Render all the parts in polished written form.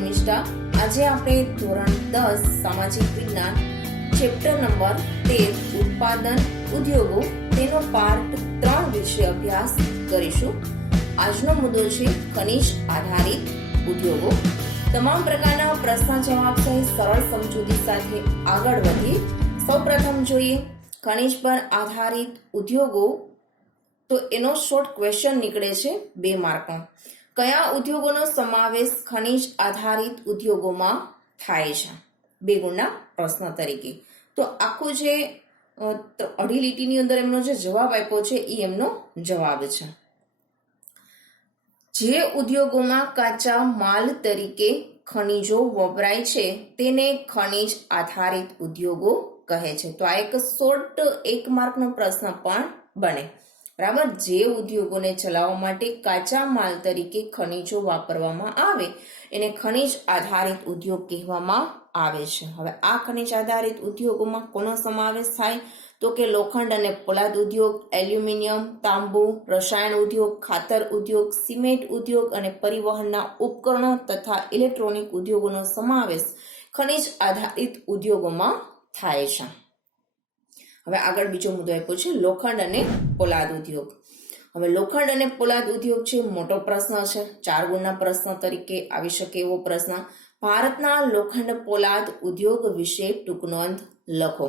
શર્મિષ્ઠા। આજે આપણે ધોરણ 10 સામાજિક વિજ્ઞાન ચેપ્ટર નંબર 13 ઉત્પાદન ઉદ્યોગો તેનો પાર્ટ 3 વિશે અભ્યાસ કરીશું। આજનો મુદ્દો છે ખનિજ આધારિત ઉદ્યોગો। તમામ પ્રકારના પ્રશ્ન જવાબ સહિત સરળ સમજૂતી સાથે આગળ વધીએ। સૌપ્રથમ જોઈએ ખનિજ પર આધારિત ઉદ્યોગો, તો એનો શોર્ટ ક્વેશ્ચન નીકળે છે 2 માર્કનો। કયા ઉદ્યોગોનો સમાવેશ ખનિજ આધારિત ઉદ્યોગોમાં થાય છે? 2 ગુણના પ્રશ્ન તરીકે। તો આખું જે અઢી લીટીની અંદર એમનો જે જવાબ આપ્યો છે એ એમનો જવાબ છે। જે ઉદ્યોગોમાં કાચા માલ તરીકે ખનિજો વપરાય છે તેને ખનિજ આધારિત ઉદ્યોગો કહે છે। તો આ એક શોર્ટ 1 માર્કનો પ્રશ્ન પણ બને, બરાબર। જે ઉદ્યોગોને ચલાવવા માટે કાચા માલ તરીકે ખનિજો વાપરવામાં આવે એને ખનિજ આધારિત ઉદ્યોગ કહેવામાં આવે છે। હવે આ ખનિજ આધારિત ઉદ્યોગોમાં કોનો સમાવેશ થાય? તો કે લોખંડ અને પોલાદ ઉદ્યોગ, એલ્યુમિનિયમ, તાંબુ, રસાયણ ઉદ્યોગ, ખાતર ઉદ્યોગ, સિમેન્ટ ઉદ્યોગ અને પરિવહનના ઉપકરણો તથા ઇલેક્ટ્રોનિક ઉદ્યોગોનો સમાવેશ ખનિજ આધારિત ઉદ્યોગોમાં થાય છે। હવે આગળ બીજો મુદ્દો આપ્યો છે લોખંડ અને પોલાદ ઉદ્યોગ। હવે લોખંડ અને પોલાદ ઉદ્યોગ છે મોટો પ્રશ્ન છે, 4 ગુણના પ્રશ્ન તરીકે આવી શકે એવો પ્રશ્ન। ભારતના લોખંડ પોલાદ ઉદ્યોગ વિશે ટૂંક નોંધ લખો।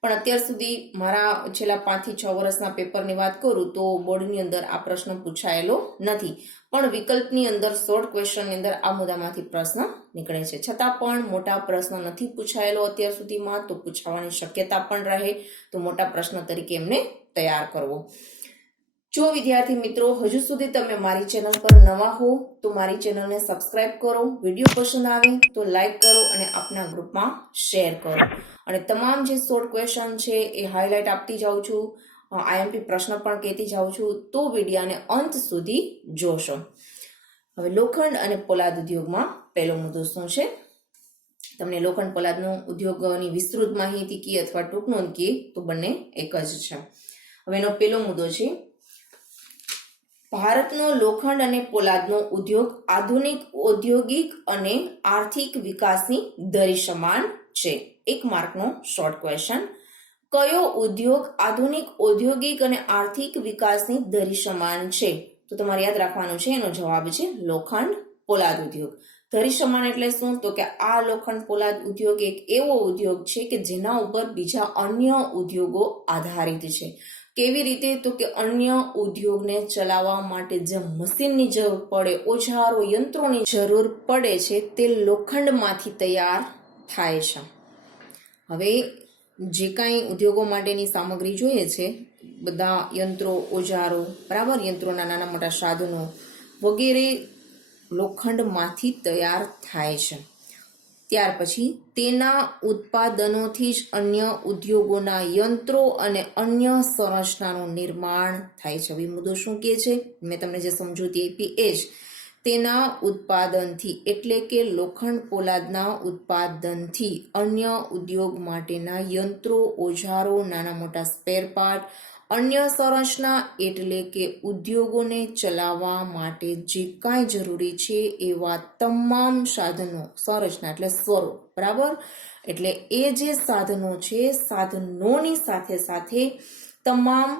પણ અત્યાર સુધી મારા છેલ્લા 5 થી 6 વર્ષના પેપરની વાત કરું તો બોર્ડની અંદર આ પ્રશ્ન પૂછાયેલો નથી, પણ વિકલ્પની અંદર શોર્ટ ક્વેશ્ચનની અંદર આ મુદ્દામાંથી પ્રશ્ન નીકળે છે। છતાં પણ મોટા પ્રશ્ન નથી પૂછાયેલો અત્યાર સુધીમાં, તો પૂછાવાની શક્યતા પણ રહે, તો મોટા પ્રશ્ન તરીકે એમને તૈયાર કરવો। જો વિદ્યાર્થી મિત્રો હજુ સુધી તમે મારી ચેનલ પર નવા હો તો મારી ચેનલને સબસ્ક્રાઇબ કરો, વિડીયો પસંદ આવે તો લાઈક કરો અને આપના ગ્રુપમાં શેર કરો। અને તમામ જે શોર્ટ ક્વેશ્ચન છે એ હાઇલાઇટ આપતી જાઉં છું, આઈએમપી પ્રશ્ન પણ કહેતી જાઉં છું, તો વિડીયોને અંત સુધી જોશો। હવે લોખંડ અને પોલાદ ઉદ્યોગમાં પહેલો મુદ્દો શું છે? તમને લોખંડ પોલાદનો ઉદ્યોગની વિસ્તૃત માહિતી કહીએ અથવા ટૂંક નોંધ કહીએ તો બંને એક જ છે। હવે એનો પહેલો મુદ્દો છે ભારતનો લોખંડ અને પોલાદનો ઉદ્યોગ આધુનિક ઔદ્યોગિક અને આર્થિક વિકાસની ધરી સમાન છે। 1 માર્કનો શોર્ટ ક્વેશ્ચન। કયો ઉદ્યોગ આધુનિક ઔદ્યોગિક અને આર્થિક વિકાસની ધરી સમાન છે? તો તમારે યાદ રાખવાનું છે એનો જવાબ છે લોખંડ પોલાદ ઉદ્યોગ। ધરી સમાન એટલે શું? તો કે આ લોખંડ પોલાદ ઉદ્યોગ એક એવો ઉદ્યોગ છે કે જેના ઉપર બીજા અન્ય ઉદ્યોગો આધારિત છે। કેવી રીતે? તો કે અન્ય ઉદ્યોગને ચલાવવા માટે જે મશીનની જરૂર પડે, ઓજારો યંત્રોની જરૂર પડે છે તે લોખંડમાંથી તૈયાર થાય છે। હવે જે કાંઈ ઉદ્યોગો માટેની સામગ્રી જોઈએ છે, બધા યંત્રો, ઓજારો, બરાબર, યંત્રોના નાના મોટા સાધનો વગેરે લોખંડમાંથી તૈયાર થાય છે। ત્યાર પછી તેના ઉત્પાદનોથી જ અન્ય ઉદ્યોગોના યંત્રો અને અન્ય સંરચનાનું નિર્માણ થાય છે। હવે મુદ્દો શું કહે છે? મેં તમને જે સમજૂતી આપી એ જ, તેના ઉત્પાદનથી એટલે કે લોખંડ પોલાદના ઉત્પાદનથી અન્ય ઉદ્યોગ માટેના યંત્રો, ઓજારો, નાના મોટા સ્પેર પાર્ટ, અન્ય સંરચના એટલે કે ઉદ્યોગોને ચલાવવા માટે જે કાંઈ જરૂરી છે એવા તમામ સાધનો, સંરચના એટલે સ્વરૂપ, બરાબર, એટલે એ જે સાધનો છે, સાધનોની સાથે સાથે તમામ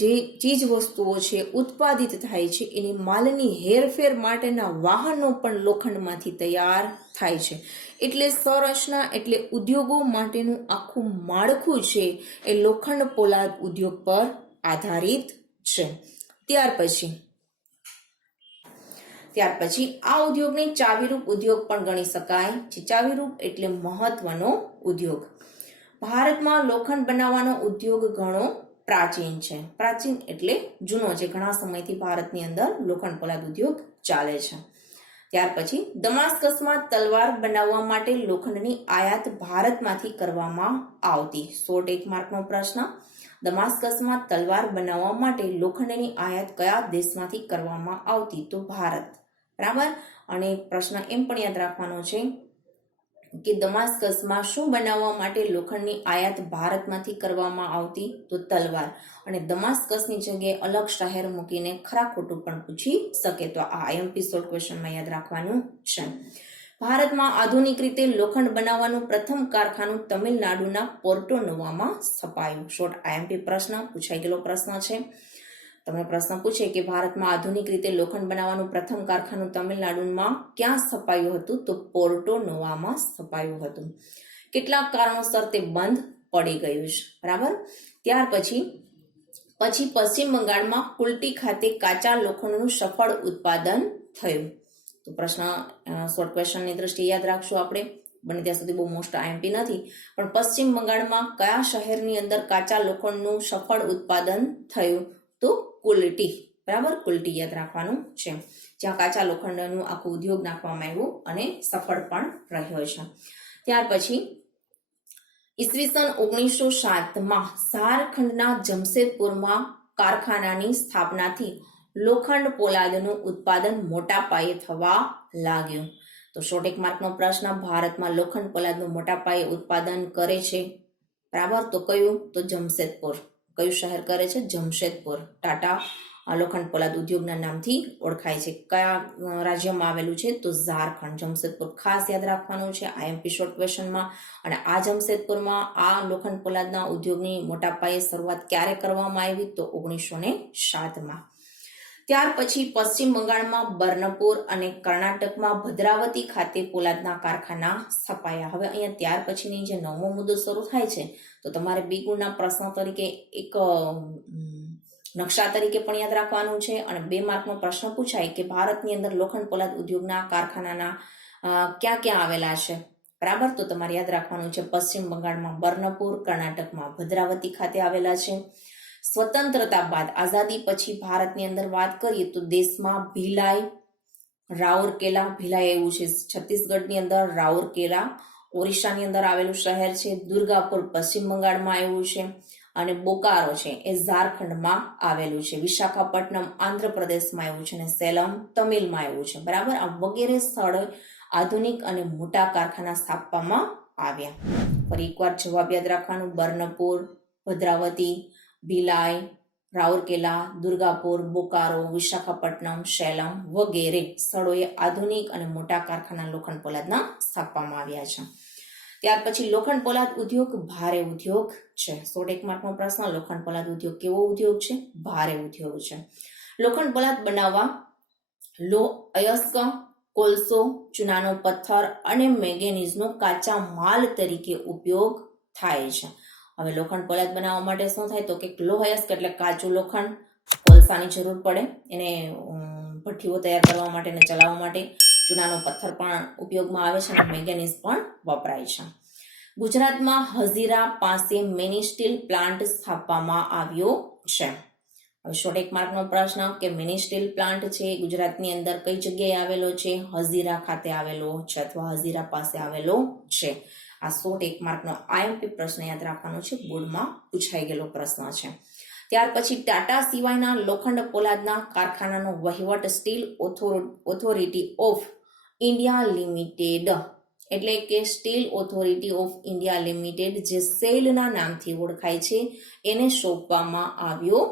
જે ચીજ વસ્તુઓ છે ઉત્પાદિત થાય છે એની માલની હેરફેર માટેના વાહનો પણ લોખંડમાંથી તૈયાર થાય છે। એટલે સંરચના એટલે ઉદ્યોગો માટેનું આખું માળખું છે એ લોખંડ પોલાદ ઉદ્યોગ પર આધારિત છે। ત્યાર પછી આ ઉદ્યોગને ચાવીરૂપ ઉદ્યોગ પણ ગણી શકાય છે। ચાવીરૂપ એટલે મહત્વનો ઉદ્યોગ। ભારતમાં લોખંડ બનાવવાનો ઉદ્યોગ ઘણો પ્રાચીન છે। પ્રાચીન એટલે જૂનો છે, ઘણા સમયથી ભારતની અંદર લોખંડ પોલાદ ઉદ્યોગ ચાલે છે। ત્યાર પછી દમાસ્કસમાં તલવાર બનાવવા માટે લોખંડની આયાત ભારતમાંથી કરવામાં આવતી। 1 માર્કનો પ્રશ્ન। દમાસ્કસમાં તલવાર બનાવવા માટે લોખંડની આયાત કયા દેશમાંથી કરવામાં આવતી? તો ભારત, બરાબર। અને પ્રશ્ન એમ પણ યાદ રાખવાનો છે કે દમાસ્કસમાં શું બનાવવા માટે લોખંડની આયાત ભારતમાંથી કરવામાં આવતી? તો તલવાર. અને દમાસ્કસની જગ્યાએ અલગ શહેર મૂકીને ખરા ખોટું પણ પૂછી શકે. તો આ આઈએમપી શોર્ટ ક્વેશ્ચનમાં યાદ રાખવાનું છે. ભારતમાં આધુનિક રીતે લોખંડ બનાવવાનું પ્રથમ કારખાનું તમિલનાડુના પોર્ટો નોવામાં સ્થપાયું. શોર્ટ આઈએમપી પ્રશ્ન પૂછાઈ ગયેલો પ્રશ્ન છે. તમને પ્રશ્ન પૂછે કે ભારતમાં આધુનિક રીતે લોખંડ બનાવવાનું પ્રથમ કારખાનું તમિલનાડુમાં ક્યાં સ્થપાયું હતું? તો પોર્ટો નોવામાં સ્થપાયું હતું. કેટલાક કારણોસર તે બંધ પડી ગયું છે. બરાબર. ત્યાર પછી પશ્ચિમ બંગાળમાં કુલ્ટી ખાતે કાચા લોખંડનું સફળ ઉત્પાદન થયું. તો પ્રશ્ન શોર્ટ ક્વેશ્ચનની દ્રષ્ટિએ યાદ રાખશું આપણે. બને ત્યાં સુધી બહુ મોસ્ટ આઈએમપી નથી, પણ પશ્ચિમ બંગાળમાં કયા શહેરની અંદર કાચા લોખંડનું સફળ ઉત્પાદન થયું? તો કુલ્ટી. બરાબર, કુલ્ટી યાદ રાખવાનું છે, જ્યાં કાચા લોખંડનું આખું ઉદ્યોગ નાખવામાં આવ્યું અને સફળ પણ રહ્યો છે. ત્યાર પછી ઈસવીસન 1907માં ઝારખંડના જમશેદપુરમાં કારખાનાની સ્થાપનાથી લોખંડ પોલાદનું ઉત્પાદન મોટા પાયે થવા લાગ્યું. તો શોર્ટ એક માર્કનો પ્રશ્ન, ભારતમાં લોખંડ પોલાદનું મોટા પાયે ઉત્પાદન કરે છે. બરાબર, તો કયું? તો જમશેદપુર. કયું શહેર કરે છે? જમશેદપુર. ટાટા લોખંડ પોલાદ ઉદ્યોગના નામથી ઓળખાય છે. કયા રાજ્યમાં આવેલું છે? તો ઝારખંડ. જમશેદપુર ખાસ યાદ રાખવાનું છે આઈએમપી શોર્ટ ક્વેશ્ચનમાં. અને આ જમશેદપુરમાં આ લોખંડ પોલાદના ઉદ્યોગની મોટા પાયે શરૂઆત ક્યારે કરવામાં આવી? તો 1907માં. ત્યાર પછી પશ્ચિમ બંગાળમાં બર્નપુર અને કર્ણાટકમાં ભદ્રાવતી ખાતે પોલાદના કારખાના સ્થપાયા. હવે અહીંયા ત્યાર પછીની જે 9મો મુદ્દો શરૂ થાય છે, તો તમારે બી ગુણના પ્રશ્ન તરીકે એક નકશા તરીકે પણ યાદ રાખવાનું છે. અને 2 માર્કનો પ્રશ્ન પૂછાય કે ભારતની અંદર લોખંડ પોલાદ ઉદ્યોગના કારખાનાના ક્યાં ક્યાં આવેલા છે. બરાબર, તો તમારે યાદ રાખવાનું છે પશ્ચિમ બંગાળમાં બર્નપુર, કર્ણાટકમાં ભદ્રાવતી ખાતે આવેલા છે. સ્વતંત્રતા બાદ આઝાદી પછી ભારતની અંદર વાત કરીએ તો દેશમાં ભિલાઈ, રાઉરકેલા, ભિલાઈ એવું છે છત્તીસગઢની અંદર, રાઉરકેલા ઓરિસ્સાની અંદર આવેલું શહેર છે, દુર્ગાપુર પશ્ચિમ બંગાળમાં આવ્યું છે, અને બોકારો છે એ ઝારખંડમાં આવેલું છે, વિશાખાપટ્ટનમ આંધ્રપ્રદેશમાં આવ્યું છે, અને સેલમ તમિલમાં આવ્યું છે. બરાબર, આ વગેરે સ્થળોએ આધુનિક અને મોટા કારખાના સ્થાપવામાં આવ્યા. ફરી એકવાર જવાબ યાદ રાખવાનું, બર્નપુર, ભદ્રાવતી, ભિલાઈ, રાઉરકેલા, દુર્ગાપુર, બોકારો, વિશાખાપટ્ટનમ, સેલમ વગેરે સ્થળોએ આધુનિક અને મોટા કારખાના લોખંડ પોલાદના સ્થાપવામાં આવ્યા છે. ત્યાર પછી લોખંડ પોલાદ ઉદ્યોગ ભારે ઉદ્યોગ છે. 101 માર્કનો પ્રશ્ન, લોખંડ પોલાદ ઉદ્યોગ કેવો ઉદ્યોગ છે? ભારે ઉદ્યોગ છે. લોખંડ પોલાદ બનાવવા અયસ્ક, કોલસો, ચૂનાનો પથ્થર અને મેંગેનીઝનો કાચા માલ તરીકે ઉપયોગ થાય છે. હવે લોખંડ પોલાદ બનાવવા માટે શું થાય? તો કે લોહ અયસ્ક એટલે કાચું લોખંડ, કોલસાની જરૂર પડે એને ભઠ્ઠીઓ તૈયાર કરવા માટે અને ચલાવવા માટે, ચૂનાનો પથ્થર પણ ઉપયોગમાં આવે છે, અને મેંગેનીઝ પણ વપરાય છે. ગુજરાતમાં હઝીરા પાસે મિની સ્ટીલ પ્લાન્ટ સ્થાપવામાં આવ્યો છે. હવે 101 માર્કનો પ્રશ્ન કે મિની સ્ટીલ પ્લાન્ટ છે ગુજરાતની અંદર કઈ જગ્યાએ આવેલો છે? હઝીરા ખાતે આવેલો છે, અથવા હઝીરા પાસે આવેલો છે. આ 101 માર્કનો આઈએમપી પ્રશ્ન યાદ રાખવાનો છે, બોર્ડમાં પૂછાઈ ગયેલો પ્રશ્ન છે. ત્યાર પછી ટાટા સિવાયના લોખંડ પોલાદના કારખાનાનો વહીવટ steel authority of India limited, એટલે કે steel authority of India limited, જે સેલના નામથી ઓળખાય છે, એને સોંપવામાં આવ્યો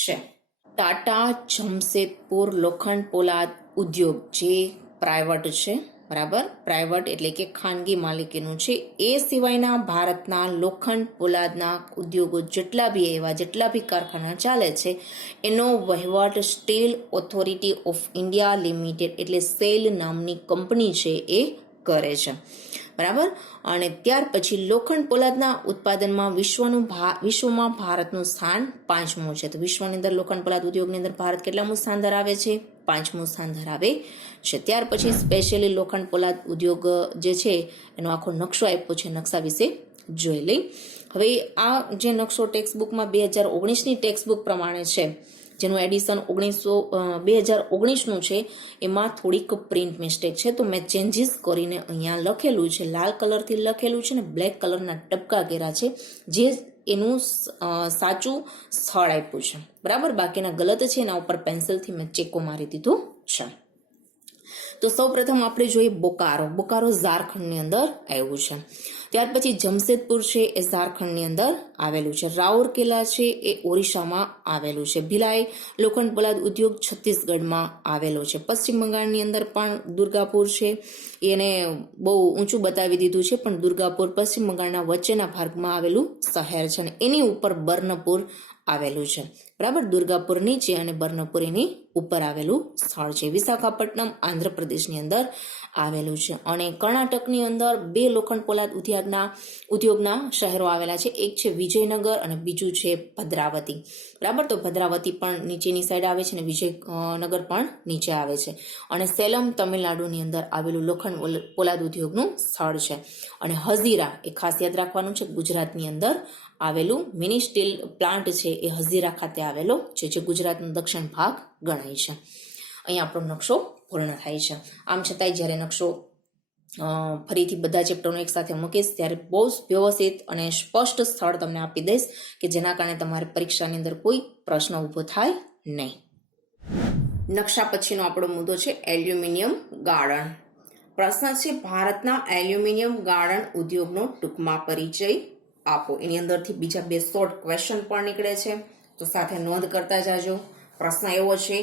છે. ટાટા જમશેદપુર લોખંડ પોલાદ ઉદ્યોગ જે પ્રાઇવેટ છે, બરાબર, પ્રાઇવેટ એટલે કે ખાનગી માલિકીનું છે, એ સિવાયના ભારતના લોખંડ પોલાદના ઉદ્યોગો જેટલા બી કારખાના ચાલે છે, એનો વહીવટ steel authority of India limited એટલે સેલ નામની કંપની છે એ કરે છે. બરાબર. અને ત્યાર પછી લોખંડ પોલાદના ઉત્પાદનમાં વિશ્વમાં ભારતનું સ્થાન 5મું છે. તો વિશ્વની અંદર લોખંડ પોલાદ ઉદ્યોગની અંદર ભારત કેટલામું સ્થાન ધરાવે છે? 5મું સ્થાન ધરાવે છે. ત્યાર પછી સ્પેશિયલી લોખંડ પોલાદ ઉદ્યોગ જે છે એનો આખો નકશો આપ્યો છે, નકશા વિશે જોઈ લઈ. હવે આ જે નકશો ટેક્સ્ટબુકમાં 2019ની ટેક્સ્ટબુક પ્રમાણે છે, જેનું એડિશન 2019નું છે, એમાં થોડીક પ્રિન્ટ મિસ્ટેક છે, તો મેં ચેન્જીસ કરીને અહીંયા લખેલું છે, લાલ કલરથી લખેલું છે ને બ્લેક કલરના ટપકા કર્યા છે, જે એનું સાચું સ્થળ આપ્યું છે. બરાબર, બાકીના ગલત છે, એના ઉપર પેન્સિલથી મેં ચેકો મારી દીધું છે. તો સૌપ્રથમ આપણે જોઈએ બોકારો ઝારખંડની અંદર આવ્યું છે. ત્યાર પછી જમશેદપુર છે એ ઝારખંડની અંદર આવેલું છે. રાઉરકેલા છે એ ઓરિસ્સામાં આવેલું છે. ભિલાઈ લોખંડ પોલાદ ઉદ્યોગ છત્તીસગઢમાં આવેલો છે. પશ્ચિમ બંગાળની અંદર પણ દુર્ગાપુર છે, એને બહુ ઊંચું બતાવી દીધું છે, પણ દુર્ગાપુર પશ્ચિમ બંગાળના વચ્ચેના ભાગમાં આવેલું શહેર છે અને એની ઉપર બર્નપુર આવેલું છે. બરાબર, દુર્ગાપુર નીચે અને બર્નપુર એની ઉપર આવેલું સ્થળ છે. વિશાખાપટ્ટનમ આંધ્રપ્રદેશની અંદર આવેલું છે અને કર્ણાટકની અંદર 2 લોખંડ પોલાદ ઉદ્યોગના શહેરો આવેલા છે. એક છે વિજયનગર અને બીજું છે ભદ્રાવતી. બરાબર, તો ભદ્રાવતી પણ નીચેની સાઈડ આવે છે અને વિજયનગર પણ નીચે આવે છે. અને સેલમ તમિલનાડુની અંદર આવેલું લોખંડ પોલાદ ઉદ્યોગનું સ્થળ છે. અને હઝીરા એ ખાસ યાદ રાખવાનું છે, ગુજરાતની અંદર આવેલું મિની સ્ટીલ પ્લાન્ટ છે એ હઝીરા ખાતે આવેલો છે, જે ગુજરાતનો દક્ષિણ ભાગ ગણાય છે. અહીંયા આપણો નકશો પૂર્ણ થાય છે. આમ છતાંય જ્યારે નકશો ફરીથી બધા ચેપ્ટરનો એક સાથે મૂકીશ ત્યારે બહુ વ્યવસ્થિત અને સ્પષ્ટ સ્થળ તમને આપી દઈશ કે જેના કારણે તમારે પરીક્ષાની અંદર કોઈ પ્રશ્ન ઊભો થાય નહીં. નકશા પછીનો આપણો મુદ્દો છે એલ્યુમિનિયમ ગાળણ. પ્રશ્ન છે, ભારતના એલ્યુમિનિયમ ગાળણ ઉદ્યોગનો ટૂંકમાં પરિચય આપો. એની અંદરથી બીજા 2 શોર્ટ ક્વેશ્ચન પણ નીકળે છે, તો સાથે નોંધ કરતા જાજો. પ્રશ્ન એવો છે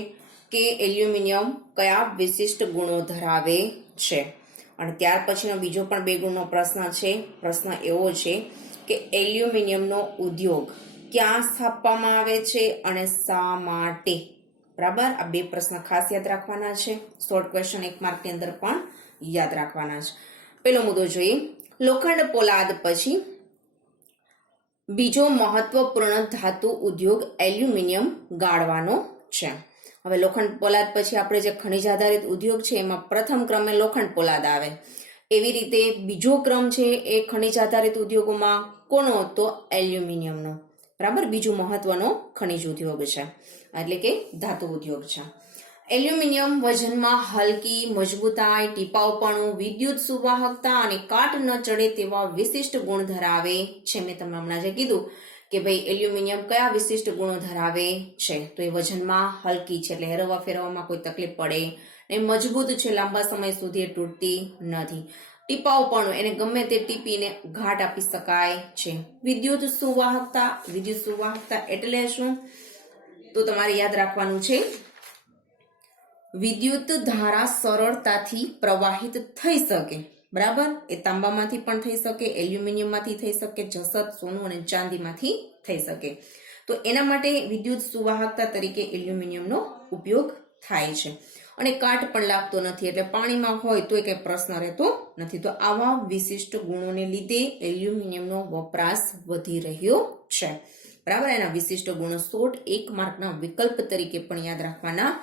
કે એલ્યુમિનિયમ કયા વિશિષ્ટ ગુણો ધરાવે છે, અને ત્યાર પછીનો બીજો પણ 2 ગુણનો પ્રશ્ન છે. પ્રશ્ન એવો છે કે એલ્યુમિનિયમનો ઉદ્યોગ ક્યાં સ્થાપવામાં આવે છે અને શા માટે. બરાબર, આ 2 પ્રશ્ન ખાસ યાદ રાખવાના છે. શોર્ટ ક્વેશ્ચન 1 માર્કની અંદર પણ યાદ રાખવાના છે. પહેલો મુદ્દો જોઈએ, લોખંડ પોલાદ પછી બીજો મહત્વપૂર્ણ ધાતુ ઉદ્યોગ એલ્યુમિનિયમ ગાળવાનો છે. હવે લોખંડ પોલાદ પછી આપણે જે ખનિજ આધારિત ઉદ્યોગ છે એમાં પ્રથમ ક્રમે લોખંડ પોલાદ આવે. એવી રીતે બીજો ક્રમ છે એ ખનિજ આધારિત ઉદ્યોગોમાં કોનો? તો એલ્યુમિનિયમનો. બરાબર, બીજું મહત્વનો ખનિજ ઉદ્યોગ છે, એટલે કે ધાતુ ઉદ્યોગ છે. એલ્યુમિનિયમ વજનમાં હલકી, મજબૂતાઈ, ટીપાઉપણું, વિદ્યુત સુવાહકતા અને કાટ ન ચડે તેવા વિશિષ્ટ ગુણ ધરાવે છે. મેં તમને હમણાં જે કીધું કે ભાઈ એલ્યુમિનિયમ કયા વિશિષ્ટ ગુણો ધરાવે છે, તો એ વજનમાં હલકી છે, એટલે હેરવવા ફેરવવામાં કોઈ તકલીફ પડે ને. મજબૂત છે, લાંબા સમય સુધી એ તૂટતી નથી. ટીપાઉપણું, એને ગમે તે ટીપીને ઘાટ આપી શકાય છે. વિદ્યુત સુવાહકતા એટલે શું? તો તમારે યાદ રાખવાનું છે, વિદ્યુત ધારા સરળતાથી પ્રવાહિત થઈ શકે. બરાબર, એ તાંબામાંથી પણ થઈ શકે, એલ્યુમિનિયમમાંથી થઈ શકે, જસત, સોનું અને ચાંદીમાંથી થઈ શકે. તો એના માટે વિદ્યુત સુવાહકતા તરીકે એલ્યુમિનિયમનો ઉપયોગ થાય છે. અને કાટ પણ લાગતો નથી, એટલે પાણીમાં હોય તો કંઈ પ્રશ્ન રહેતો નથી. તો આવા વિશિષ્ટ ગુણોને લીધે એલ્યુમિનિયમનો વપરાશ વધી રહ્યો છે. બરાબર, એના વિશિષ્ટ ગુણો 1 માર્કના વિકલ્પ તરીકે પણ યાદ રાખવાના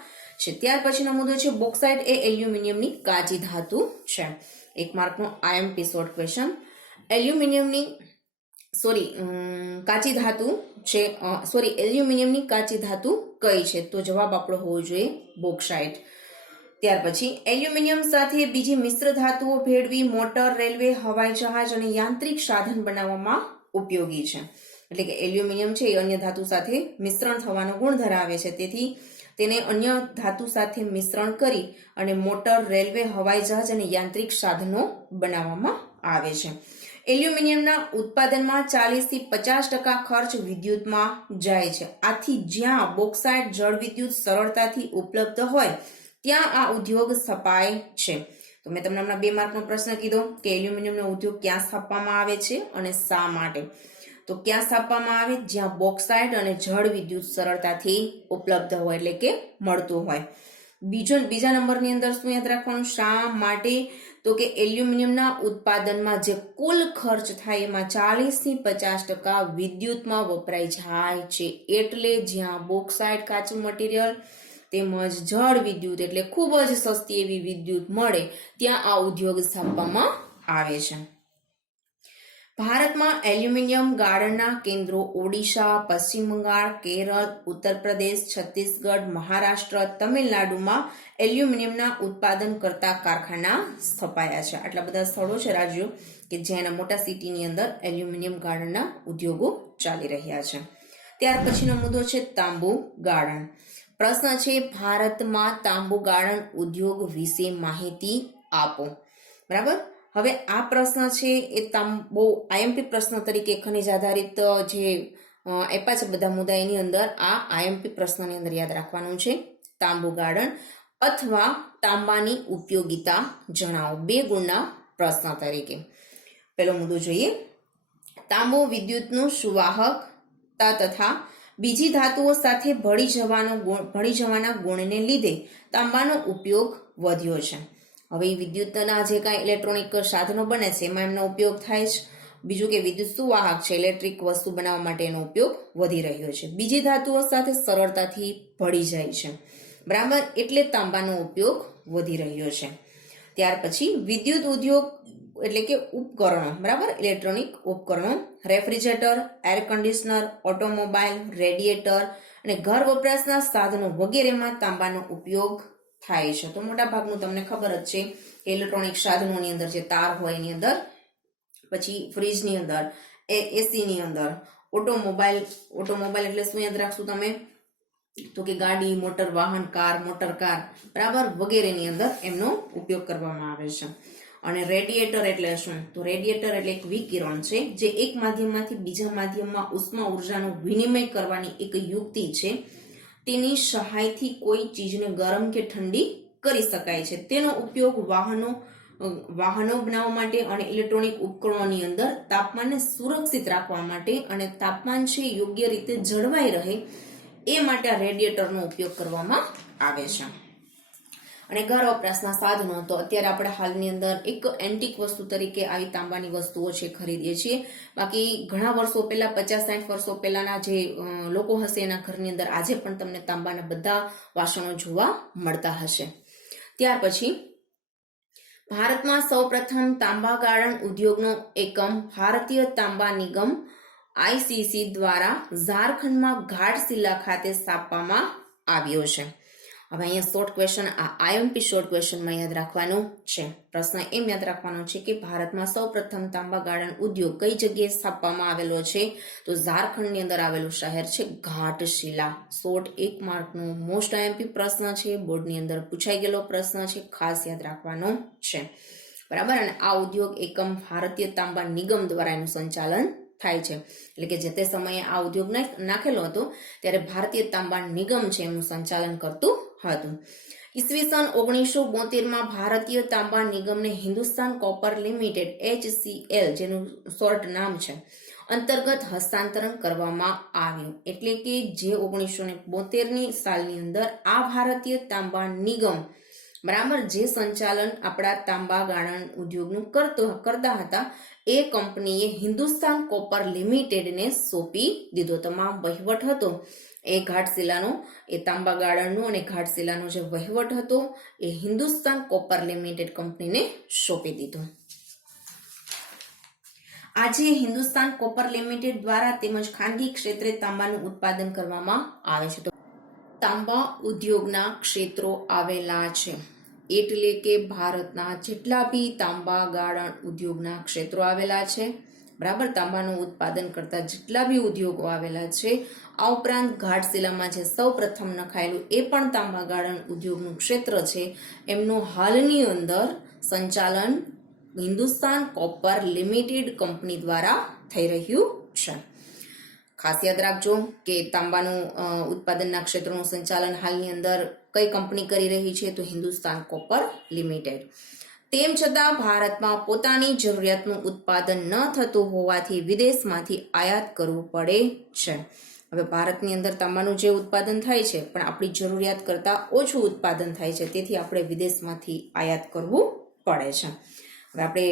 છે. ત્યાર પછીનો મુદ્દો છે, બોક્સાઇટ એ એલ્યુમિનિયમની કાચી ધાતુ છે. 1 માર્કનો IMP શોર્ટ ક્વેશ્ચન. એલ્યુમિનિયમની કાચી ધાતુ કઈ છે? તો જવાબ આપણો હોવો જોઈએ બોક્સાઇટ. ત્યાર પછી એલ્યુમિનિયમ સાથે બીજી મિશ્ર ધાતુઓ ભેળવી મોટર, રેલવે, હવાઈ જહાજ અને યાંત્રિક સાધન બનાવવામાં ઉપયોગી છે. એટલે કે એલ્યુમિનિયમ છે એ અન્ય ધાતુ સાથે મિશ્રણ થવાનો ગુણ ધરાવે છે, તેથી તેને અન્ય ધાતુ સાથે મિશ્રણ કરી અને મોટર, રેલવે, હવાઈ જહાજ અને યાંત્રિક સાધનો બનાવવામાં આવે છે. એલ્યુમિનિયમના ઉત્પાદનમાં 40 થી 50% ખર્ચ વિદ્યુતમાં જાય છે. આથી જ્યાં બોક્સાઇટ જળ વિદ્યુત સરળતાથી ઉપલબ્ધ હોય ત્યાં આ ઉદ્યોગ સ્થપાય છે. તો મેં તમને હમણાં 2 માર્કનો પ્રશ્ન કીધો કે એલ્યુમિનિયમનો ઉદ્યોગ ક્યાં સ્થાપવામાં આવે છે અને શા માટે. તો ક્યાં સ્થાપવામાં આવે? જ્યાં બોક્સાઇટ અને જળ વિદ્યુત સરળતાથી ઉપલબ્ધ હોય, એટલે કે મળતું હોય. બીજા નંબરની અંદર શું યાદ રાખવાનું? શા માટે? તો કે એલ્યુમિનિયમના ઉત્પાદનમાં જે કુલ ખર્ચ થાય એમાં 40 થી 50% વિદ્યુતમાં વપરાઈ જાય છે. એટલે જ્યાં બોક્સાઇટ કાચું મટીરિયલ તેમજ જળ વિદ્યુત એટલે ખૂબ જ સસ્તી એવી વિદ્યુત મળે ત્યાં આ ઉદ્યોગ સ્થાપવામાં આવે છે. ભારતમાં એલ્યુમિનિયમ ગાળણના કેન્દ્રો ઓડિશા, પશ્ચિમ બંગાળ, કેરળ, ઉત્તર પ્રદેશ, છત્તીસગઢ, મહારાષ્ટ્ર, તમિલનાડુમાં એલ્યુમિનિયમના ઉત્પાદન કરતા કારખાના સ્થપાયા છે. આટલા બધા સ્થળો છે, રાજ્યો કે જ્યાં મોટા સિટીની અંદર એલ્યુમિનિયમ ગાળણના ઉદ્યોગો ચાલી રહ્યા છે. ત્યાર પછીનો મુદ્દો છે તાંબુ ગાળણ. પ્રશ્ન છે ભારતમાં તાંબુ ગાળણ ઉદ્યોગ વિશે માહિતી આપો. બરાબર. હવે આ પ્રશ્ન છે એ બહુ આઈએમપી પ્રશ્ન તરીકે ખનિજ આધારિત જે આપ્યા છે બધા મુદ્દા એની અંદર આ આઈએમપી પ્રશ્નની અંદર યાદ રાખવાનું છે. તાંબુ ગાળણ અથવા તાંબાની ઉપયોગિતા જણાવો, 2 ગુણના પ્રશ્ન તરીકે. પેલો મુદ્દો જોઈએ. તાંબુ વિદ્યુતનું સુવાહકતા તથા બીજી ધાતુઓ સાથે ભળી જવાના ગુણને લીધે તાંબાનો ઉપયોગ વધ્યો છે. હવે વિદ્યુતના જે કાંઈ ઇલેક્ટ્રોનિક સાધનો બને છે એમાં એમનો ઉપયોગ થાય છે. બીજું કે વિદ્યુત સુવાહક છે, ઇલેક્ટ્રિક વસ્તુ બનાવવા માટે એનો ઉપયોગ વધી રહ્યો છે. બીજી ધાતુઓ સાથે સરળતાથી ભળી જાય છે. બરાબર, એટલે તાંબાનો ઉપયોગ વધી રહ્યો છે. ત્યાર પછી વિદ્યુત ઉદ્યોગ એટલે કે ઉપકરણો, બરાબર, ઇલેક્ટ્રોનિક ઉપકરણો, refrigerator, air conditioner, automobile, radiator અને ઘર વપરાશના સાધનો વગેરેમાં તાંબાનો ઉપયોગ થાય છે. તો મોટા ભાગનું તમને ખબર જ છે કે ઇલેક્ટ્રોનિક સાધનોની અંદર જે તાર હોય એની અંદર, પછી ફ્રીજની અંદર, એસીની અંદર, ઓટોમોબાઈલ એટલે શું યાદ રાખશું તમે? તો કે ગાડી, મોટર વાહન, મોટર કાર, બરાબર, વગેરેની અંદર એમનો ઉપયોગ કરવામાં આવે છે. અને રેડિએટર એટલે શું? તો રેડિએટર એટલે એક વિકિરણ છે જે એક માધ્યમમાંથી બીજા માધ્યમમાં ઉષ્મા ઉર્જાનો વિનિમય કરવાની એક યુક્તિ છે. તેની સહાયથી કોઈ ચીજને ગરમ કે ઠંડી કરી શકાય છે. તેનો ઉપયોગ વાહનો બનાવવા માટે અને ઇલેક્ટ્રોનિક ઉપકરણોની અંદર તાપમાનને સુરક્ષિત રાખવા માટે અને તાપમાન છે યોગ્ય રીતે જળવાઈ રહે એ માટે આ રેડિએટરનો ઉપયોગ કરવામાં આવે છે. અને ઘર વપરાશના સાધનો, તો અત્યારે આપણે હાલની અંદર એક એન્ટિક વસ્તુ તરીકે આવી તાંબાની વસ્તુઓ છે ખરીદીએ છીએ. બાકી ઘણા વર્ષો પહેલા, 50-60 વર્ષો પહેલાના જે લોકો હશે એના ઘરની અંદર આજે પણ તમને તાંબાના બધા વાસણો જોવા મળતા હશે. ત્યાર પછી ભારતમાં સૌપ્રથમ તાંબા ગાળણ ઉદ્યોગનો એકમ ભારતીય તાંબા નિગમ આઈસીસી દ્વારા ઝારખંડમાં ઘાટશિલા ખાતે સ્થાપવામાં આવ્યો છે. હવે અહીંયા શોર્ટ ક્વેશ્ચન, આ આઈએમપી શોર્ટ ક્વેશ્ચનમાં યાદ રાખવાનું છે. પ્રશ્ન એમ યાદ રાખવાનો છે કે ભારતમાં સૌપ્રથમ તાંબા ગાળણ ઉદ્યોગ કઈ જગ્યાએ સ્થાપવામાં આવેલો છે? તો ઝારખંડની અંદર આવેલું શહેર છે ઘાટશિલા. 1 માર્કનો મોસ્ટ આઈએમપી પ્રશ્ન છે, બોર્ડની અંદર પૂછાઈ ગયેલો પ્રશ્ન છે, ખાસ યાદ રાખવાનો છે. બરાબર. અને આ ઉદ્યોગ એકમ ભારતીય તાંબા નિગમ દ્વારા એનું સંચાલન થાય છે. એટલે કે જે તે સમયે આ ઉદ્યોગ નાખેલો હતો ત્યારે ભારતીય તાંબા નિગમ છે એનું સંચાલન કરતું હતું. ઈસવીસન 1972માં ભારતીય તાંબા નિગમને હિન્દુસ્તાન કોપર લિમિટેડ HCL, જેનું શોર્ટ નામ છે, અંતર્ગત હસ્તાંતરણ કરવામાં આવ્યું. એટલે કે જે 1972ની સાલની અંદર આ ભારતીય તાંબા નિગમ, બરાબર, જે સંચાલન આપણા તાંબા ગાળણ ઉદ્યોગનું કરતા હતા એ કંપનીએ હિન્દુસ્તાન કોપર લિમિટેડને સોંપી દીધો. તમામ વહીવટ હતો એ ઘાટશિલાનો, એ તાંબા ગાળણનો અને ઘાટશિલાનો જે વહીવટ હતો એ હિન્દુસ્તાન કોપર લિમિટેડ કંપનીને સોંપી દીધો. આજે હિન્દુસ્તાન કોપર લિમિટેડ દ્વારા તેમજ ખાનગી ક્ષેત્રે તાંબાનું ઉત્પાદન કરવામાં આવે છે. તો તાંબા ઉદ્યોગના ક્ષેત્રો આવેલા છે, એટલે કે ભારતના જેટલા બી તાંબા ગાળણ ઉદ્યોગના ક્ષેત્રો આવેલા છે, બરાબર, તાંબાનું ઉત્પાદન કરતા જેટલા બી ઉદ્યોગો આવેલા છે, આ ઉપરાંત ઘાટશિલામાં જે સૌ પ્રથમ નખાયેલું એ પણ તાંબા ગાળણ ઉદ્યોગનું ક્ષેત્ર છે, એમનું હાલની અંદર સંચાલન હિન્દુસ્તાન કોપર લિમિટેડ કંપની દ્વારા થઈ રહ્યું છે. ખાસ યાદ રાખજો કે તાંબાનું ઉત્પાદનના ક્ષેત્રનું સંચાલન હાલની અંદર કઈ કંપની કરી રહી છે? તો હિન્દુસ્તાન કોપર લિમિટેડ. તેમ છતાં ભારતમાં પોતાની જરૂરિયાતનું ઉત્પાદન ન થતું હોવાથી વિદેશમાંથી આયાત કરવું પડે છે. હવે ભારતની અંદર તાંબાનું જે ઉત્પાદન થાય છે પણ આપણી જરૂરિયાત કરતાં ઓછું ઉત્પાદન થાય છે, તેથી આપણે વિદેશમાંથી આયાત કરવું પડે છે. હવે આપણે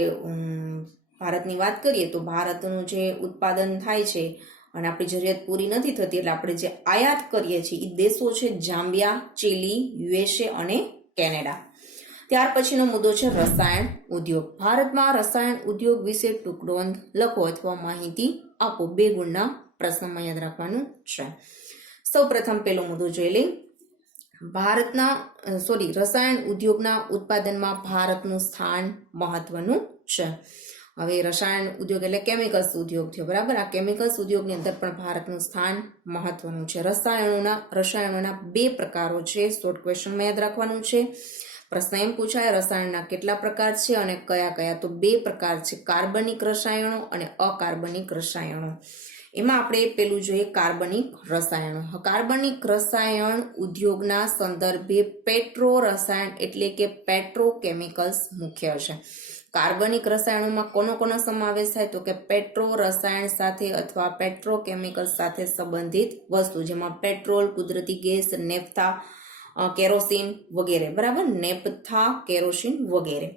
ભારતની વાત કરીએ તો ભારતનું જે ઉત્પાદન થાય છે અને આપણી જરૂરિયાત પૂરી નથી થતી એટલે આપણે જે આયાત કરીએ છીએ એ દેશો છે જામ્બિયા, ચીલી, USA અને કેનેડા. ત્યાર પછીનો મુદ્દો છે રસાયણ ઉદ્યોગ. ભારતમાં રસાયણ ઉદ્યોગ વિશે ટૂંકનોંધ લખો અથવા માહિતી આપો. 2 ગુણના પ્રશ્નમાં યાદ રાખવાનું છે. સૌ પ્રથમ પેલો મુદ્દો જોઈ લઈ. રસાયણ ઉદ્યોગના ઉત્પાદનમાં ભારતનું સ્થાન મહત્વનું છે. હવે રસાયણ ઉદ્યોગ એટલે કેમિકલ્સ ઉદ્યોગ થયો, બરાબર. આ કેમિકલ્સ ઉદ્યોગની અંદર પણ ભારતનું સ્થાન મહત્વનું છે. રસાયણોના 2 પ્રકારો છે. શોર્ટ ક્વેશ્ચનમાં યાદ રાખવાનું છે. પ્રશ્ન એમ પૂછાય, રસાયણના કેટલા પ્રકાર છે અને કયા કયા? તો 2 પ્રકાર છે, કાર્બનિક રસાયણો અને અકાર્બનિક રસાયણો. એમાં આપણે પેલું જોઈએ કાર્બનિક રસાયણો. કાર્બનિક રસાયણ ઉદ્યોગના સંદર્ભે પેટ્રો રસાયણ એટલે કે પેટ્રોકેમિકલ્સ મુખ્ય છે. કાર્બનિક રસાયણોમાં કોનો સમાવેશ થાય? તો કે પેટ્રો રસાયણ સાથે અથવા પેટ્રોકેમિકલ સાથે સંબંધિત વસ્તુ, જેમાં પેટ્રોલ, કુદરતી ગેસ, નેફ્થા, કેરોસીન વગેરે, બરાબર. નેફ્થા, કેરોસીન વગેરે.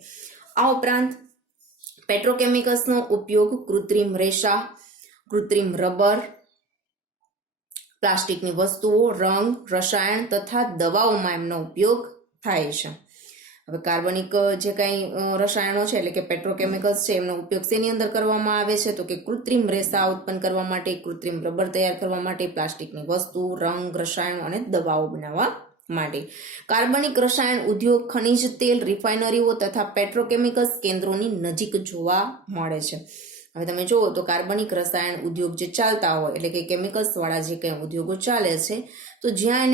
આ ઉપરાંત પેટ્રોકેમિકલ્સનો ઉપયોગ કૃત્રિમ રેસા, કૃત્રિમ રબર, પ્લાસ્ટિકની વસ્તુઓ, રંગ, રસાયણ તથા દવાઓમાં એમનો ઉપયોગ થાય છે. હવે કાર્બનિક જે કંઈ રસાયણો છે એટલે કે પેટ્રોકેમિકલ્સ છે, એમનો ઉપયોગ શેની અંદર કરવામાં આવે છે? તો કે કૃત્રિમ રેસા ઉત્પન્ન કરવા માટે, કૃત્રિમ રબર તૈયાર કરવા માટે, પ્લાસ્ટિકની વસ્તુ, રંગ, રસાયણો અને દવાઓ બનાવવા માટે. કાર્બનિક રસાયણ ઉદ્યોગ ખનિજ તેલ, રિફાઇનરીઓ તથા પેટ્રોકેમિકલ્સ કેન્દ્રોની નજીક જોવા મળે છે. હવે તમે જુઓ તો કાર્બનિક રસાયણ ઉદ્યોગ જે ચાલતા હોય એટલે કે કેમિકલ્સ વાળા જે કંઈ ઉદ્યોગો ચાલે છે, તો જ્યાં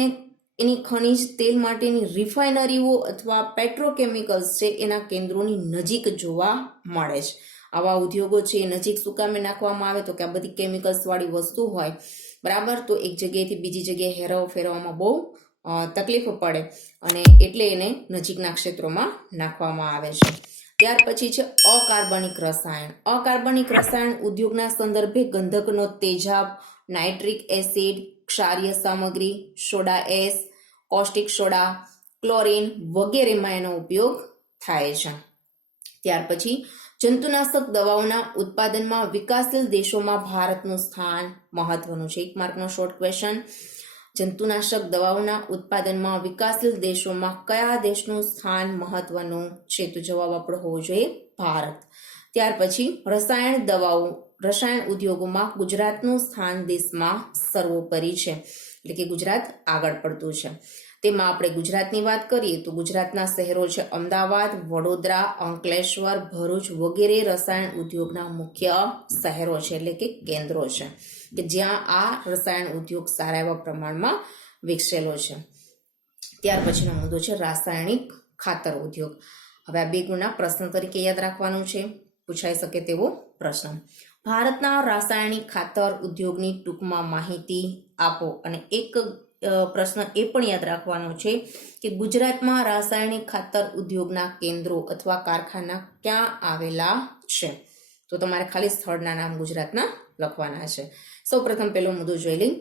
એની ખનિજ તેલ માટેની રિફાઇનરીઓ અથવા પેટ્રોકેમિકલ્સ છે એના કેન્દ્રોની નજીક જોવા મળે છે. આવા ઉદ્યોગો છે એ નજીક શું કામે નાખવામાં આવે? તો કે આ બધી કેમિકલ્સ વાળી વસ્તુ હોય, બરાબર, તો એક જગ્યાએથી બીજી જગ્યાએ હેરવ ફેરવવામાં બહુ તકલીફ પડે અને એટલે એને નજીકના ક્ષેત્રોમાં નાખવામાં આવે છે. ત્યાર પછી છે અકાર્બનિક રસાયણ. અકાર્બનિક રસાયણ ઉદ્યોગના સંદર્ભે ગંધકનો તેજાબ, નાઇટ્રિક એસિડ, ક્ષારીય સામગ્રી, soda S, caustic soda, chlorine વગેરેમાં એનો ઉપયોગ થાય છે. ત્યાર પછી જંતુનાશક દવાઓના ઉત્પાદનમાં વિકાસશીલ દેશોમાં ભારતનું સ્થાન મહત્વનું છે. 1 માર્કનો શોર્ટ ક્વેશ્ચન. જંતુનાશક દવાઓના ઉત્પાદનમાં વિકાસશીલ દેશોમાં કયા દેશનું સ્થાન મહત્વનું છે? તો જવાબ આપણો હોવો જોઈએ ભારત. ત્યાર પછી રસાયણ ઉદ્યોગોમાં ગુજરાતનું સ્થાન દેશમાં સર્વોપરી છે, એટલે કે ગુજરાત આગળ પડતું છે. તેમાં આપણે ગુજરાતની વાત કરીએ તો ગુજરાતના શહેરો છે અમદાવાદ, વડોદરા, અંકલેશ્વર, ભરૂચ વગેરે રસાયણ ઉદ્યોગના મુખ્ય શહેરો છે, એટલે કે કેન્દ્રો છે કે જ્યાં આ રસાયણ ઉદ્યોગ સારા એવા પ્રમાણમાં વિકસેલો છે. ત્યાર પછીનો મુદ્દો છે રાસાયણિક ખાતર ઉદ્યોગ. હવે આ 2 ગુણના પ્રશ્ન તરીકે યાદ રાખવાનું છે, પૂછાઈ શકે તેવો પ્રશ્ન. ભારતના રાસાયણિક ખાતર ઉદ્યોગની ટૂંકમાં માહિતી આપો. અને એક પ્રશ્ન એ પણ યાદ રાખવાનો છે કે ગુજરાતમાં રાસાયણિક ખાતર ઉદ્યોગના કેન્દ્રો અથવા કારખાના ક્યાં આવેલા છે? તો તમારે ખાલી સ્થળના નામ ગુજરાતના લખવાના છે. સૌપ્રથમ પહેલો મુદ્દો જોઈ લઈ.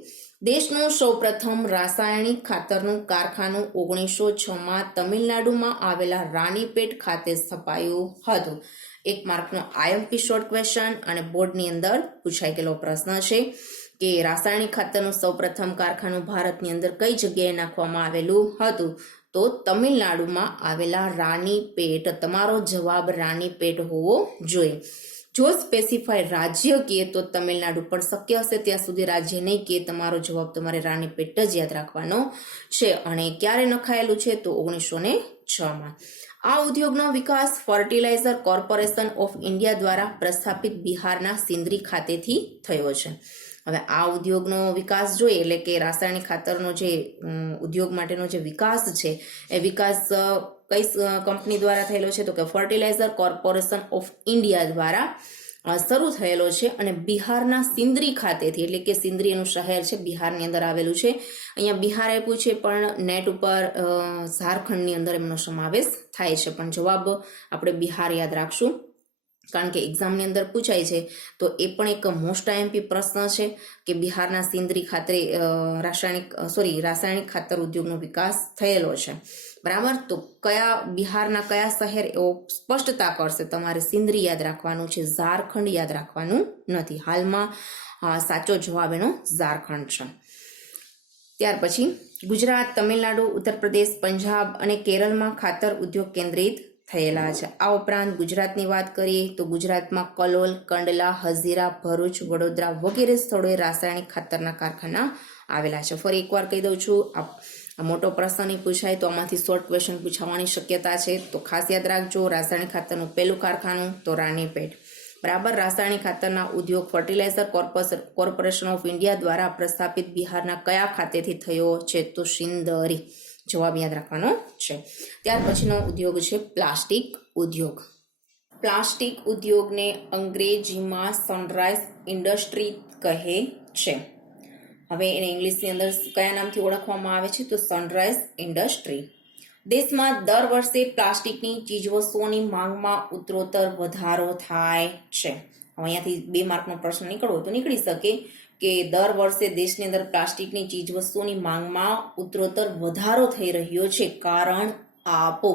દેશનું સૌપ્રથમ રાસાયણિક ખાતરનું કારખાનું 1906માં તમિલનાડુમાં આવેલા રાણીપેટ ખાતે સ્થપાયું હતું. 1 માર્કનો IMP શોર્ટ ક્વેશ્ચન અને બોર્ડની અંદર પૂછાઈ ગયેલો પ્રશ્ન છે કે રાસાયણિક ખાતરનું સૌપ્રથમ કારખાનું ભારતની અંદર કઈ જગ્યાએ નાખવામાં આવેલું હતું? તો તમિલનાડુમાં આવેલા રાણીપેટ. તમારો જવાબ રાણીપેટ હોવો જોઈએ. જો સ્પેસિફાય રાજ્ય કહે તો તમિલનાડુ, પણ શક્ય હશે ત્યાં સુધી રાજ્ય નહીં કહે, તમારો જવાબ તમારે રાણીપેટ જ યાદ રાખવાનો છે. અને ક્યારે નખાયેલું છે? તો 1906માં. આ ઉદ્યોગનો વિકાસ ફર્ટિલાઇઝર કોર્પોરેશન ઓફ ઇન્ડિયા દ્વારા પ્રસ્થાપિત બિહારના સિંદરી ખાતેથી થયો છે. હવે આ ઉદ્યોગનો વિકાસ જોઈએ એટલે કે રાસાયણિક ખાતરનો જે ઉદ્યોગ માટેનો જે વિકાસ છે એ વિકાસ કઈ કંપની દ્વારા થયેલો છે? તો કે ફર્ટિલાઇઝર કોર્પોરેશન ઓફ ઇન્ડિયા દ્વારા શરૂ થયેલો છે અને બિહારના સિંદરી ખાતેથી, એટલે કે સિંદરી એનું શહેર છે, બિહારની અંદર આવેલું છે. અહીંયા બિહાર આપ્યું છે પણ નેટ ઉપર ઝારખંડની અંદર એમનો સમાવેશ થાય છે, પણ જવાબ આપણે બિહાર યાદ રાખશું કારણ કે એક્ઝામની અંદર પૂછાય છે. તો એ પણ એક મોસ્ટ IMP પ્રશ્ન છે કે બિહારના સિંદરી ખાતે રાસાયણિક ખાતર ઉદ્યોગનો વિકાસ થયેલો છે, બરાબર. તો બિહારના કયા શહેર એવો સ્પષ્ટતા કરશે, તમારે સિંદરી યાદ રાખવાનું છે, ઝારખંડ યાદ રાખવાનું નથી. હાલમાં સાચો જવાબ એનો ઝારખંડ છે. ત્યાર પછી ગુજરાત, તમિલનાડુ, ઉત્તર પ્રદેશ, પંજાબ અને કેરળમાં ખાતર ઉદ્યોગ કેન્દ્રિત થયેલા છે. આ ઉપરાંત ગુજરાતની વાત કરીએ તો ગુજરાતમાં કલોલ, કંડલા, હઝીરા, ભરૂચ, વડોદરા વગેરે સ્થળોએ રાસાયણિક ખાતરના કારખાના આવેલા છે. ફરી એકવાર કહી દઉં છું, આ મોટો પ્રશ્ન નહીં પૂછાય તો આમાંથી શોર્ટ ક્વેશ્ચન પૂછાવાની શક્યતા છે, તો ખાસ યાદ રાખજો. રાસાયણિક ખાતરનું પહેલું કારખાનું તો રાણીપેટ, બરાબર. રાસાયણિક ખાતરના ઉદ્યોગ ફર્ટિલાઇઝર કોર્પોરેશન ઓફ ઇન્ડિયા દ્વારા પ્રસ્થાપિત બિહારના કયા ખાતેથી થયો છે? તો સિંદરી. જવાબ યાદ રાખવાનો છે. ત્યાર પછીનો ઉદ્યોગ છે પ્લાસ્ટિક ઉદ્યોગ. પ્લાસ્ટિક ઉદ્યોગને અંગ્રેજીમાં સનરાઈઝ ઇન્ડસ્ટ્રી કહે છે. હવે એને ઇંગ્લિશની અંદર કયા નામથી ઓળખવામાં આવે છે? તો સનરાઈઝ ઇન્ડસ્ટ્રી. દેશમાં દર વર્ષે પ્લાસ્ટિકની ચીજવસ્તુઓની માંગમાં ઉત્તરોત્તર વધારો થાય છે. હવે અહીંયાથી 2 માર્કનો પ્રશ્ન નીકળવો તો નીકળી શકે કે દર વર્ષે દેશની અંદર પ્લાસ્ટિકની ચીજવસ્તુઓની માંગમાં ઉત્તરોત્તર વધારો થઈ રહ્યો છે. કારણ આપો.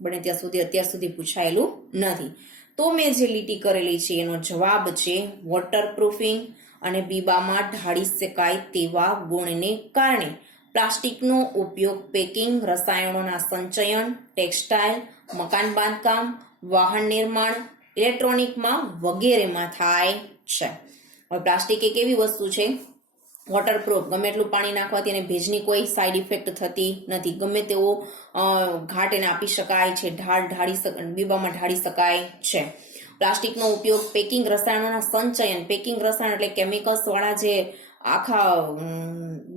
બને ત્યાં સુધી અત્યાર સુધી પૂછાયેલું નથી. તો મેં જે લીટી કરેલી છે એનો જવાબ છે વોટરપ્રૂફિંગ અને બીબામાં ઢાળી શકાય તેવા ગુણને કારણે પ્લાસ્ટિકનો ઉપયોગ પેકિંગ, રસાયણોના સંચયન, ટેક્સટાઇલ, મકાન બાંધકામ, વાહન નિર્માણ, ઇલેક્ટ્રોનિકમાં વગેરેમાં થાય છે. હવે પ્લાસ્ટિક એક એવી વસ્તુ છે વોટરપ્રૂફ, ગમે એટલું પાણી નાખવાથી એને ભેજની કોઈ સાઈડ ઇફેક્ટ થતી નથી. ગમે તેવો ઘાટ એને આપી શકાય છે, બીબામાં ઢાળી શકાય છે. પ્લાસ્ટિકનો ઉપયોગ પેકિંગ, રસાયણોના સંચયન, પેકિંગ રસાયણ એટલે કેમિકલ્સ વાળા જે આખા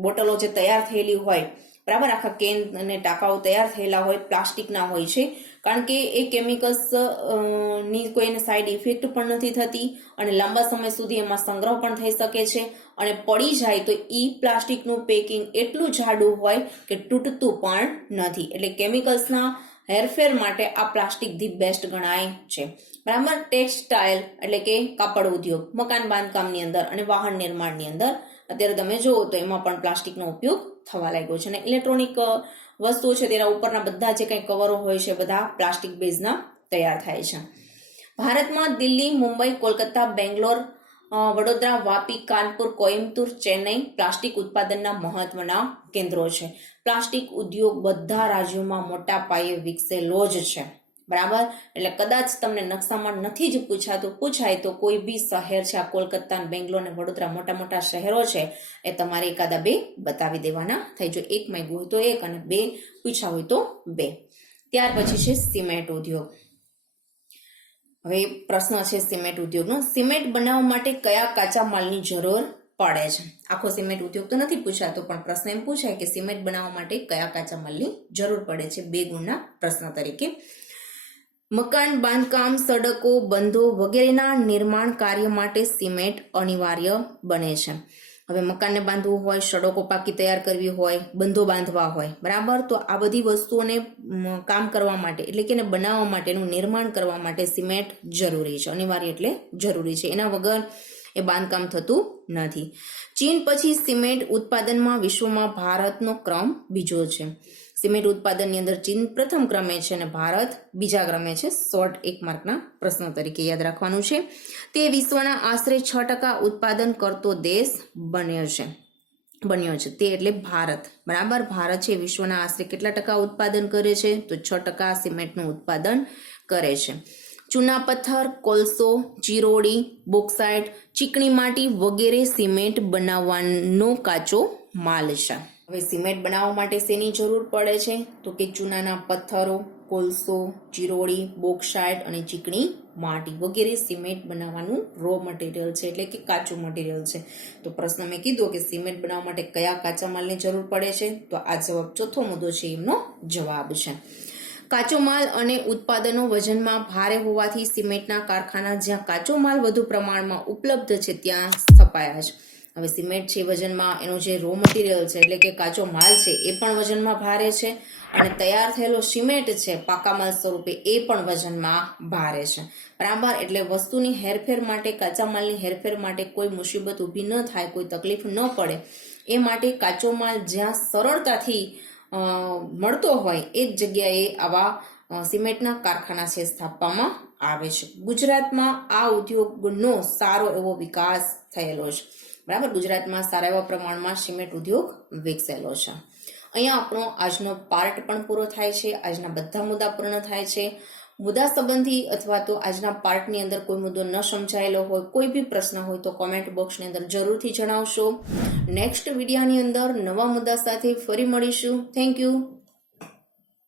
બોટલો જે તૈયાર થયેલી હોય, બરાબર, આખા કેન અને ટાંકાઓ તૈયાર થયેલા હોય, પ્લાસ્ટિકના હોય છે. કારણ કે એ કેમિકલ્સ ની કોઈને સાઈડ ઇફેક્ટ પણ નથી થતી અને લાંબા સમય સુધી એમાં સંગ્રહ પણ થઈ શકે છે. અને પડી જાય તો પ્લાસ્ટિકનું પેકિંગ એટલું જાડું હોય કે તૂટતું પણ નથી. એટલે કેમિકલ્સના હેરફેર માટે આ પ્લાસ્ટિક ધી બેસ્ટ ગણાય છે. બરાબર. ટેક્સટાઇલ એટલે કે કાપડ ઉદ્યોગ, મકાન બાંધકામની અંદર અને વાહન નિર્માણની અંદર અત્યારે તમે જુઓ તો એમાં પણ પ્લાસ્ટિકનો ઉપયોગ થવા લાગ્યો છે. અને ઇલેક્ટ્રોનિક વસ્તુઓ છે તેના ઉપરના બધા જે કંઈ કવરો હોય છે બધા પ્લાસ્ટિક બેઝના તૈયાર થાય છે. ભારતમાં દિલ્હી, મુંબઈ, કોલકાતા, બેંગ્લોર, વડોદરા, વાપી, કાનપુર, કોઇમ્બતુર, ચેન્નઈ પ્લાસ્ટિક ઉત્પાદનના મહત્વના કેન્દ્રો છે. પ્લાસ્ટિક ઉદ્યોગ બધા રાજ્યોમાં મોટા પાયે વિકસેલો જ છે. બરાબર. એટલે કદાચ તમને નકશામાં નથી જ પૂછાય તો કોઈ બી શહેર છે, આ કોલકાતા, બેંગ્લોર અને વડોદરા મોટા મોટા શહેરો છે, એ તમારે એકાદા 2 બતાવી દેવાના થઈ. જો 1 માંગ્યું હોય તો 1 અને 2 પૂછા હોય તો 2. ત્યાર પછી છે સિમેન્ટ ઉદ્યોગ. હવે પ્રશ્ન છે સિમેન્ટ ઉદ્યોગનો. સિમેન્ટ બનાવવા માટે કયા કાચા માલની જરૂર પડે છે? આખો સિમેન્ટ ઉદ્યોગ તો નથી પૂછાતો પણ પ્રશ્ન એમ પૂછાય કે સિમેન્ટ બનાવવા માટે કયા કાચા માલની જરૂર પડે છે 2 ગુણના પ્રશ્ન તરીકે. મકાન બાંધકામ, સડકો, બંધો વગેરેના નિર્માણ કાર્ય માટે સિમેન્ટ અનિવાર્ય બને છે. હવે મકાનને બાંધવું હોય, સડકો પાકી તૈયાર કરવી હોય, બંધો બાંધવા હોય, બરાબર, તો આ બધી વસ્તુઓને કામ કરવા માટે એટલે કે એને બનાવવા માટેનું નિર્માણ કરવા માટે સિમેન્ટ જરૂરી છે. અનિવાર્ય એટલે જરૂરી છે. એના વગર એ બાંધકામ થતું નથી. ચીન પછી સિમેન્ટ ઉત્પાદનમાં વિશ્વમાં ભારતનો ક્રમ બીજો છે. સિમેન્ટ ઉત્પાદનની અંદર ચીન પ્રથમ ક્રમે છે અને ભારત બીજા ક્રમે છે. શોર્ટ 1 માર્કના પ્રશ્નો તરીકે યાદ રાખવાનું છે. તે વિશ્વના આશરે 6% ઉત્પાદન કરતો દેશ બન્યો છે. તે એટલે ભારત. બરાબર. ભારત છે વિશ્વના આશરે કેટલા ટકા ઉત્પાદન કરે છે? તો 6% સિમેન્ટનું ઉત્પાદન કરે છે. ચૂના પથ્થર, કોલસો, ચીરોડી, બોક્સાઇટ, ચીકણી માટી વગેરે સિમેન્ટ બનાવવાનો કાચો માલ છે. હવે સિમેન્ટ બનાવવા માટે શેની જરૂર પડે છે? તો કે ચૂનાના પથ્થરો, કોલસો, ચીરોડી, બોક્સાઇટ અને ચીકણી માટી વગેરે સિમેન્ટ બનાવવાનું રો મટીરિયલ છે, એટલે કે કાચું મટીરિયલ છે. તો પ્રશ્ન મેં કીધો કે સિમેન્ટ બનાવવા માટે કયા કાચા માલની જરૂર પડે છે? તો આ જવાબ ચોથો મુદ્દો છે એમનો જવાબ છે. કાચો માલ અને ઉત્પાદનો વજનમાં ભારે હોવાથી સિમેન્ટના કારખાના જ્યાં કાચો માલ વધુ પ્રમાણમાં ઉપલબ્ધ છે ત્યાં સ્થપાયા છે. હવે સિમેન્ટ છે વજનમાં એનો જે રો મટીરિયલ છે એટલે કે કાચો માલ છે એ પણ વજનમાં ભારે છે અને તૈયાર થયેલો સિમેન્ટ છે પાકા માલ સ્વરૂપે એ પણ વજનમાં ભારે છે. બરાબર. એટલે વસ્તુની હેરફેર માટે, કાચા માલની હેરફેર માટે કોઈ મુસીબત ઊભી ન થાય, કોઈ તકલીફ ન પડે એ માટે કાચો માલ જ્યાં સરળતાથી મળતો હોય એ જ જગ્યાએ આવા સિમેન્ટના કારખાના છે સ્થાપવામાં આવે છે. ગુજરાતમાં આ ઉદ્યોગનો સારો એવો વિકાસ થયેલો છે. બરાબર. ગુજરાતમાં સારા એવા પ્રમાણમાં સિમેન્ટ ઉદ્યોગ વિકસેલો છે. અહીંયા આપણો આજનો પાર્ટ પણ પૂરો થાય છે. આજના બધા મુદ્દા પૂર્ણ થાય છે. મુદ્દા સંબંધી અથવા તો આજના પાર્ટની અંદર કોઈ મુદ્દો ન સમજાયેલો હોય, કોઈ બી પ્રશ્ન હોય તો કોમેન્ટ બોક્સની અંદર જરૂરથી જણાવશો. નેક્સ્ટ વિડીયોની અંદર નવા મુદ્દા સાથે ફરી મળીશું. Thank you.